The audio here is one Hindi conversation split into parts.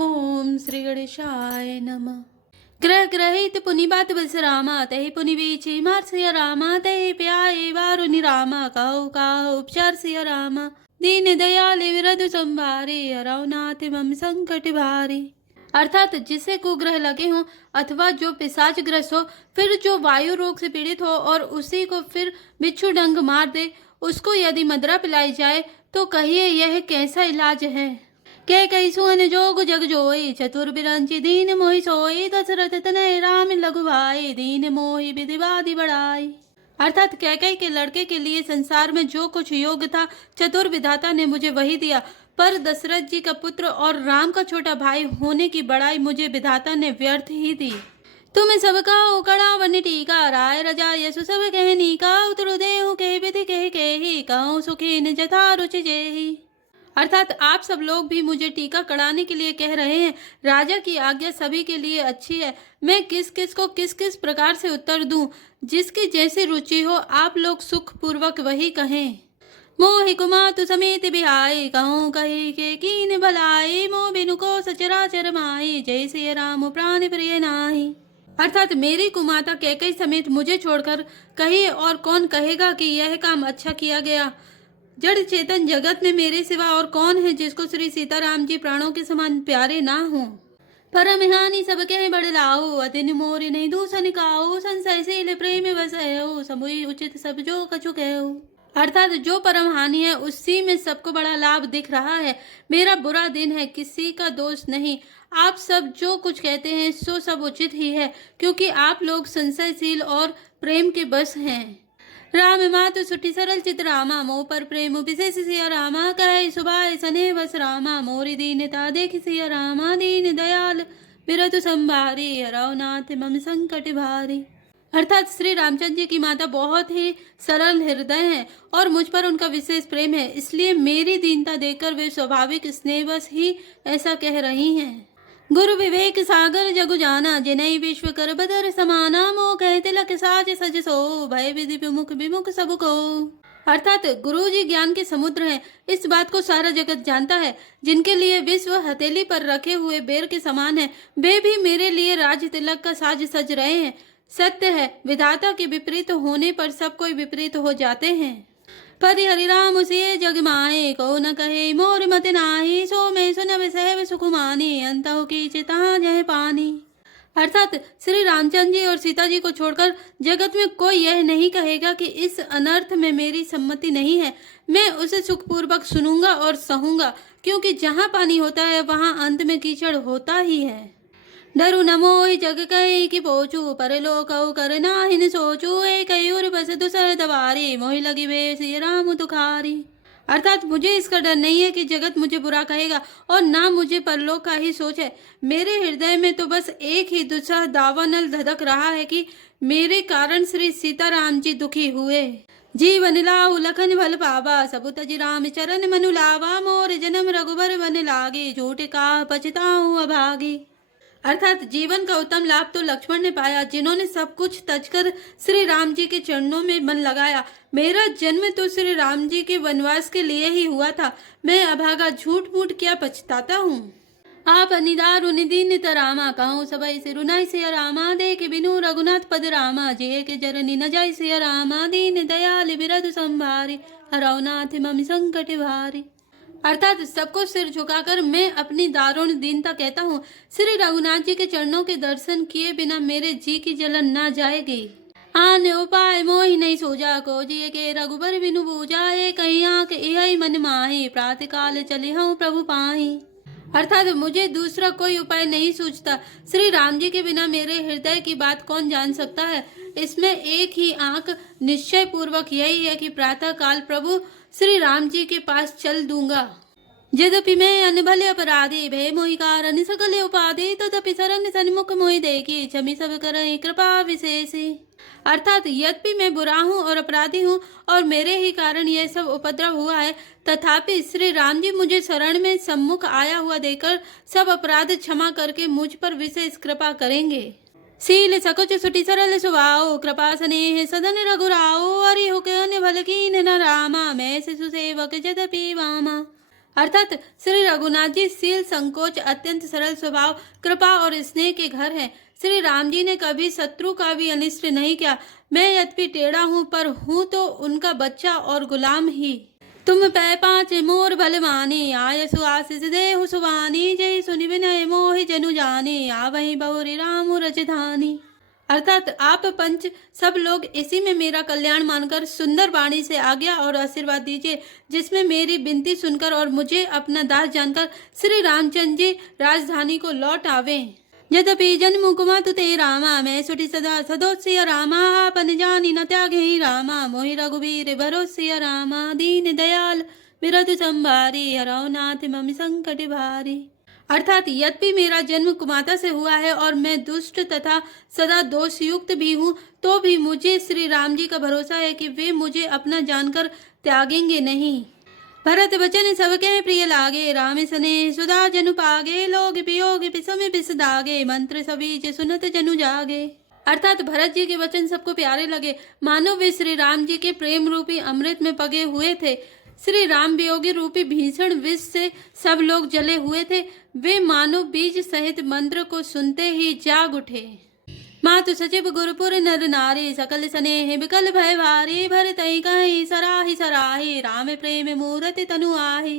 ओम श्री गणेशाय नमः। ग्रह ग्रहित पुनि बात बस रामा, तहि पुनि बीची मार सिया रामा, तहि प्याए वारुनि रामा, कहो कहो उपचार सिया रामा। दीन दयाले विरधु संभारे, हरौ नाथ मम संकट भारी। अर्थात जिसे कुग्रह लगे हों अथवा जो पिशाच ग्रस्त हो, फिर जो वायु रोग से पीड़ित हो और उसी को फिर बिच्छू डंग मार दे, उसको यदि मदरा पिलाई जाए तो कहिए यह कैसा इलाज है। कई सुअन जोग जग जोई, चतुर बिरंची दीन मोहि सोई, दशरथ तनय राम लघु भाई, दीन मोहि विधि बाधि बढ़ाई। अर्थात कैकई के लड़के के लिए संसार में जो कुछ योग था, चतुर विधाता ने मुझे वही दिया, पर दशरथ जी का पुत्र और राम का छोटा भाई होने की बड़ाई मुझे विधाता ने व्यर्थ ही दी। तुम सब कहो कड़ा वन टीका, राय रजा यसु सब कहनी का, उतरु देहु कह विधि कह ही, कहूँ सुखीन जथा रुचि जेहि। अर्थात आप सब लोग भी मुझे टीका कढ़ाने के लिए कह रहे हैं। राजा की आज्ञा सभी के लिए अच्छी है, मैं किस किस को किस किस प्रकार से उत्तर दूं, जिसकी जैसी रुचि हो आप लोग सुख पूर्वक वही कहें। मोहि कुमातु समेत बिहाई, कहूँ कही के कीन भलाई, मोह बिनु को सचराचर माई, जय सिया राम प्राण प्रिय नाहि। अर्थात मेरी कुमाता कैकई समेत मुझे छोड़कर कहिए और कौन कहेगा कि यह काम अच्छा किया गया। जड़ चेतन जगत में मेरे सिवा और कौन है जिसको श्री सीताराम जी प्राणों के समान प्यारे ना हो। परम हानि सब कह बड़ लाओ, अतिन मोर नहीं दूसन काओ, संशय से प्रेम बसयो, समुई उचित सब जो कछु कहो। अर्थात जो परम हानि है उसी में सबको बड़ा लाभ दिख रहा है। मेरा बुरा दिन है, किसी का दोष नहीं। आप सब जो कुछ कहते हैं सो सब उचित ही है, क्योंकि आप लोग संशयशील और प्रेम के बस हैं। राम मातु सुठी सरल चित रामा, मोह पर प्रेम विशेष सिया रामा, कहे सुबाय सने बस रामा, मोरी दीनता देख सिया रामा, दीन दयाल बिरतु संभारी, हरौ नाथ मम संकट भारी। अर्थात श्री रामचंद्र जी की माता बहुत ही सरल हृदय हैं और मुझ पर उनका विशेष प्रेम है, इसलिए मेरी दीनता देखकर वे स्वाभाविक स्नेहवश ही ऐसा कह रही हैं। गुरु विवेक सागर जगु जाना, जिनई विश्व कर बदर समाना, मोह कह तिलक साज सज सो, भय विधि विमुख विमुख सब को। अर्थात गुरु जी ज्ञान के समुद्र हैं, इस बात को सारा जगत जानता है। जिनके लिए विश्व हथेली पर रखे हुए बेर के समान है, वे भी मेरे लिए राज तिलक का साज सज रहे हैं। सत्य है, विधाता के विपरीत होने पर सब कोई विपरीत हो जाते हैं। परि हरिराम सिय जग माए, को न कहे मोर मत नाही, सो मैं सुनब सहब सुख माने, अंतः कीच तहाँ जह पानी। अर्थात श्री रामचंद्र जी और सीता जी को छोड़कर जगत में कोई यह नहीं कहेगा कि इस अनर्थ में मेरी सम्मति नहीं है। मैं उसे सुखपूर्वक सुनूंगा और सहूंगा, क्योंकि जहाँ पानी होता है वहाँ अंत में कीचड़ होता ही है। डरु न मोहि जग कहे कि पोचू, परलोक कर नाहिन सोचू, एक और बस दुसर दवारी, मोहि लगी वे सिय राम दुखारी। अर्थात मुझे इसका डर नहीं है कि जगत मुझे बुरा कहेगा और ना मुझे परलोक का ही सोच है। मेरे हृदय में तो बस एक ही दुस्सह दावानल धधक रहा है कि मेरे कारण श्री सीताराम जी दुखी हुए। जीवन लाऊ लखन भल पावा, सबु तज राम चरण मनु लावा, मोर जन्म रघुबर बन लागे, झूठ का पछताऊं अभागी। अर्थात जीवन का उत्तम लाभ तो लक्ष्मण ने पाया, जिन्होंने सब कुछ तजकर श्री राम जी के चरणों में मन लगाया। मेरा जन्म तो श्री राम जी के वनवास के लिए ही हुआ था, मैं अभागा झूठ मूठ क्या पछताता हूँ। आप निदारु निदीन रामा, कहूँ सबई से रुनाई सिया रामा, देख बिनु रघुनाथ पद रामा, जे के जरनी न जाय सिया रामा, दीन दयाल बिरधु संभारी, हरौ नाथ मम संकट भारी। अर्थात सबको सिर झुकाकर मैं अपनी दारुण दीनता कहता हूँ। श्री रघुनाथ जी के चरणों के दर्शन किए बिना मेरे जी की जलन ना जाएगी। आन उपाय मोहि नहीं सोजा, को जिय के रघुबर बिनु बूझाए, कहीं आंख यही मन माही, प्रातः काल चले हूँ प्रभु पाही। अर्थात मुझे दूसरा कोई उपाय नहीं सूझता। श्री राम जी के बिना मेरे हृदय की बात कौन जान सकता है। इसमें एक ही आंख निश्चय पूर्वक यही है कि प्रातः काल प्रभु श्री राम जी के पास चल दूंगा। यद्यपि मैं अनभले अपराधी, भय मोहि कारण सकल उपाधि, तदपि शरण सन्मुख मोहि देखी, क्षमि सब करहि कृपा विशेषी। अर्थात यद्यपि मैं बुरा हूँ और अपराधी हूँ और मेरे ही कारण यह सब उपद्रव हुआ है, तथापि श्री राम जी मुझे शरण में सम्मुख आया हुआ देखकर सब अपराध क्षमा करके मुझ पर विशेष कृपा करेंगे। शील सकुच सुटी सरल सुभाओ, कृपा स्नेह सदन रघुराओ, हरि हुक्म भल कीन न रामा, मैं शिशु सेवक जदपि वामा। अर्थात श्री रघुनाथ जी शील, संकोच, अत्यंत सरल स्वभाव, कृपा और स्नेह के घर हैं। श्री राम जी ने कभी शत्रु का भी अनिष्ट नहीं किया। मैं यद्यपि टेढ़ा हूँ, पर हूँ तो उनका बच्चा और गुलाम ही। तुम पै पाँच मोर बलवानी, आयसु आशीष देहु सुबानी, जय सुनि विनय मोहि जनु जानी, आवहि बहुरी राम रजधानी। अर्थात आप पंच सब लोग इसी में मेरा कल्याण मानकर सुंदर वाणी से आज्ञा और आशीर्वाद दीजिए, जिसमें मेरी विनती सुनकर और मुझे अपना दास जानकर श्री रामचंद्र जी राजधानी को लौट आवे। यद्यपि जन्म कुमा तुते रामा, मैं सुटी सदा सदोत्सिय रामा, आपन जानी न त्यागे रामा, मोहि रघुबीर भरोसिय रामा, दीन दयाल बिरधु संभारी, हरौ नाथ मम संकट भारी। अर्थात यद्यपि मेरा जन्म कुमाता से हुआ है और मैं दुष्ट तथा सदा दोषयुक्त भी हूँ, तो भी मुझे श्री राम जी का भरोसा है कि वे मुझे अपना जानकर त्यागेंगे नहीं। भरत वचन सबके प्रिय लागे, राम स्नेह सुधा जनु पागे, लोग पियोग पिसम पिस दागे, मंत्र सभी सुनत जनु जागे। अर्थात भरत जी के वचन सबको प्यारे लगे, मानो वे श्री राम जी के प्रेम रूपी अमृत में पगे हुए थे। श्री राम वियोगी रूपी भीषण विष से सब लोग जले हुए थे। वे मानो बीज सहित मंत्र को सुनते ही जाग उठे। मातु सचिव गुरुपुर नर नारी, सकल स्नेह विकल भय भारी, भरतई कहि सराहि सराहि, राम प्रेम मूरति तनु आहि।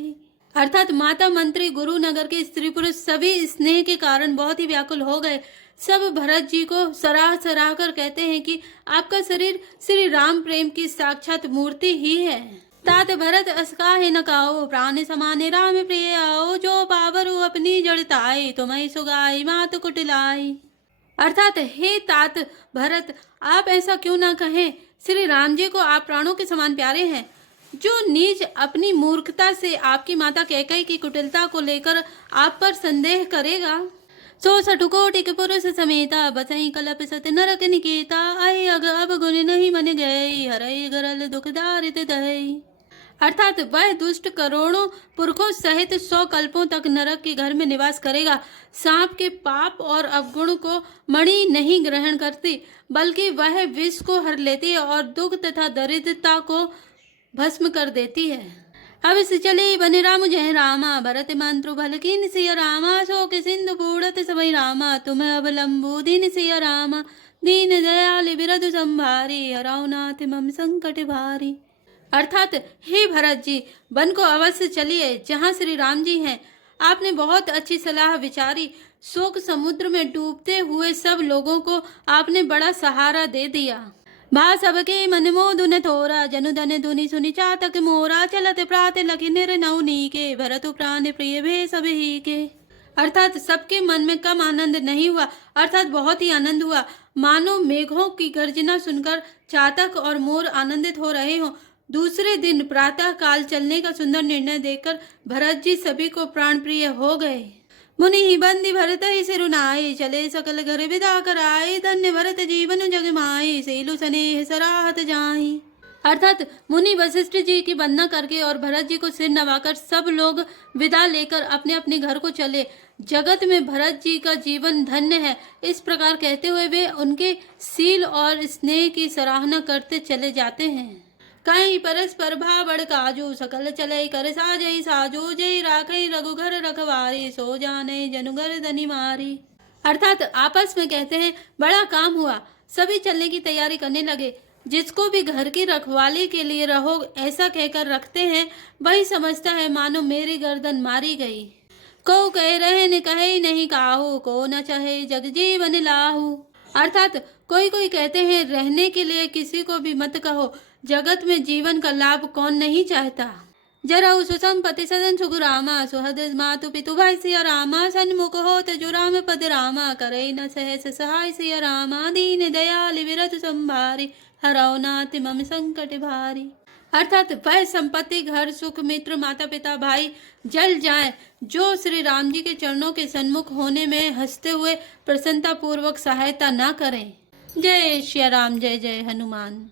अर्थात माता मंत्री गुरु नगर के स्त्री पुरुष सभी स्नेह के कारण बहुत ही व्याकुल हो गए। सब भरत जी को सराह सराह कर कहते हैं कि आपका शरीर श्री राम प्रेम की साक्षात मूर्ति ही है। तात भरत असकाहे न काओ, प्राण समाने राम प्रिय आओ, जो पावरु अपनी जड़ताई, तुम्हें सुगाई मात कुटिलाई। अर्थात हे तात भरत, आप ऐसा क्यों ना कहें, श्री राम जी को आप प्राणों के समान प्यारे हैं। जो नीच अपनी मूर्खता से आपकी माता कैकेयी की कुटिलता को लेकर आप पर संदेह करेगा, सो सठुकोटि के पुरुष समेता, बसई कलप सत नरक निकेता, आई अग अब गुण नहीं मन गए, हरई गरल दुख दारित दहई। अर्थात वह दुष्ट करोड़ों पुरखों सहित 100 कल्पों तक नरक के घर में निवास करेगा। सांप के पाप और अवगुण को मणि नहीं ग्रहण करती, बल्कि वह विष को हर लेती है और दुख तथा दरिद्रता को भस्म कर देती है। अब से चले बने राम जय रामा, भरत मंत्रु भल कीन सिय रामा, शोक सिंधु बूढ़त सबई रामा, तुम्हें अब लंबू दीन सिय रामा, दीन दयाल बिरधु संभारी, हरौ नाथ मम संकट भारी। अर्थात हे भरत जी, वन को अवश्य चलिए जहाँ श्री राम जी हैं। आपने बहुत अच्छी सलाह विचारी। शोक समुद्र में डूबते हुए सब लोगों को आपने बड़ा सहारा दे दिया। भा सबके मन मोदु न थोरा, जनु धन धुनि सुनि चातक मोरा, चलत प्रात लखि निर्नौनी के, भरतु प्राण प्रिय भे सब ही के। अर्थात सबके मन में कम आनंद नहीं हुआ, अर्थात बहुत ही आनंद हुआ, मानो मेघों की गर्जना सुनकर चातक और मोर आनंदित हो रहे हों। दूसरे दिन प्रातः काल चलने का सुंदर निर्णय देकर भरत जी सभी को प्राण प्रिय हो गए। मुनि ही बंदी भरत ही सिरुनाई, चले सकल घर विदा कराई, धन्य भरत जीवन जग माई, सेलु स्नेह सराहत जाई। अर्थात मुनि वशिष्ठ जी की वंदना करके और भरत जी को सिर नवाकर सब लोग विदा लेकर अपने अपने घर को चले। जगत में भरत जी का जीवन धन्य है, इस प्रकार कहते हुए वे उनके शील और स्नेह की सराहना करते चले जाते हैं। कहीं परस्पर भावड़ काजू, सकल चले कर साजई साजो, जय राखई रघुघर रखवारी, सो जाने जनुगर धनी मारी। अर्थात आपस में कहते हैं बड़ा काम हुआ। सभी चलने की तैयारी करने लगे। जिसको भी घर की रखवाली के लिए रहो ऐसा कहकर रखते हैं, वही समझता है मानो मेरी गर्दन मारी गई। को कह रहे न कहे नहीं काहू, को न चाहे जग जीवन लाहू। अर्थात कोई कोई कहते हैं रहने के लिए किसी को भी मत कहो, जगत में जीवन का लाभ कौन नहीं चाहता। जरा सुसंपति सदन सुगुरामा, सुहद मातु पितु भाई सिया रामा, सन्मुख होत जो राम पद रामा, करे न सहस सहाय सिया रामा, दीन दयाल बिरधु संभारी, हरौ नाथ मम संकट भारी। अर्थात वह संपत्ति, घर, सुख, मित्र, माता पिता, भाई जल जाए जो श्री राम जी के चरणों के सन्मुख होने में हंसते हुए प्रसन्नता पूर्वक सहायता न करें। जय श्री राम, जय जय हनुमान।